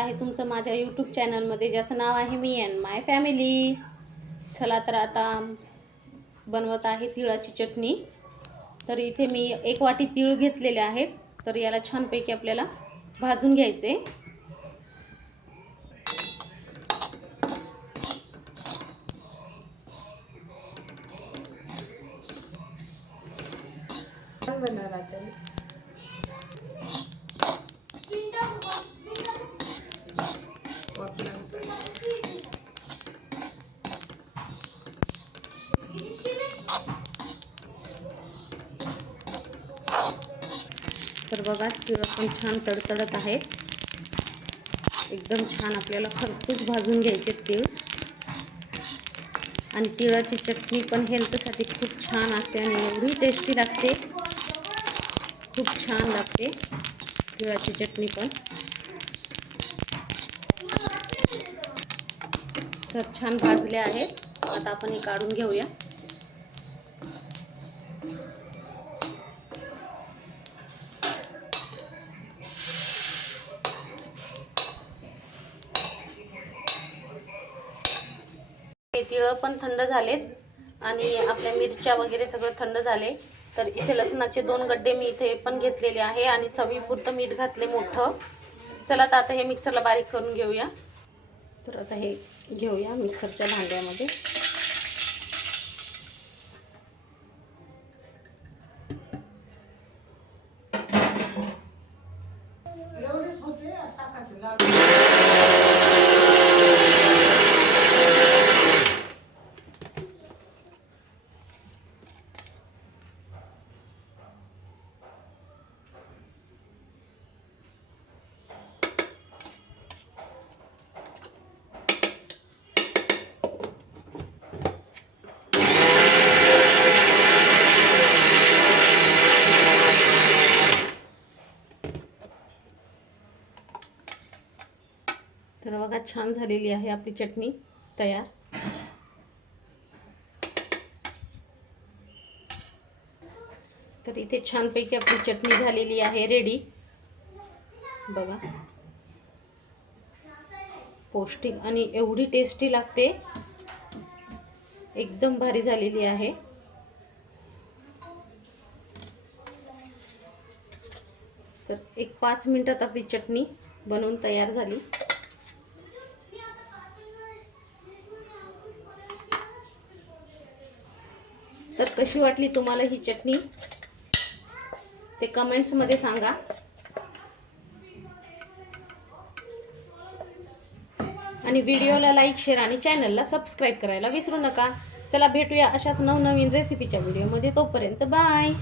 आहे तुमचं माझ्या यूट्यूब चॅनलमध्ये ज्याचं नाव आहे मी अँड माय फॅमिली चला तर आता बनवत आहे तिळाची चटणी. तर इथे मी एक वाटी तीळ घेतलेले आहेत. तर याला छानपैकी आपल्याला भाजून घ्यायचे. तर बघा तिळ पण छान तडतडत आहे. एकदम छान आपल्याला खरपूस भाजून घ्यायचे तीळ. आणि तिळाची चटणी पण हेल्थसाठी खूप छान असते आणि एवढी टेस्टी लागते. खूप छान लागते तिळाची चटणी पण. तर छान भाजले आहेत. आता आपण हे काढून घेऊया. हे तिळं पण थंड झालेत. आणि आपल्या मिरच्या वगैरे सगळं थंड झाले. तर इथे लसणाचे दोन गड्डे मी इथे पण घेतलेले आहे आणि चवीपुरतं मीठ घातले मोठं. चला तर आता हे मिक्सरला बारीक करून घेऊया. तर आता हे घेऊया मिक्सरच्या भांड्यामध्ये. तर बघा छान झालेली आहे आपली चटणी तयार. तर इथे छानपैकी आपली चटणी झालेली आहे रेडी बघा. पौष्टिक आणि एवढी टेस्टी लागते. एकदम भारी झालेली आहे. तर एक पाच मिनिटात आपली चटणी बनवून तयार झाली. तर कशी वाटली तुम्हाला ही चटणी? ते कमेंट्समध्ये सांगा. आणि व्हिडिओला लाईक शेअर आणि चॅनलला सबस्क्राईब करायला विसरू नका. चला भेटूया अशाच नवनवीन रेसिपीच्या व्हिडिओमध्ये तोपर्यंत बाय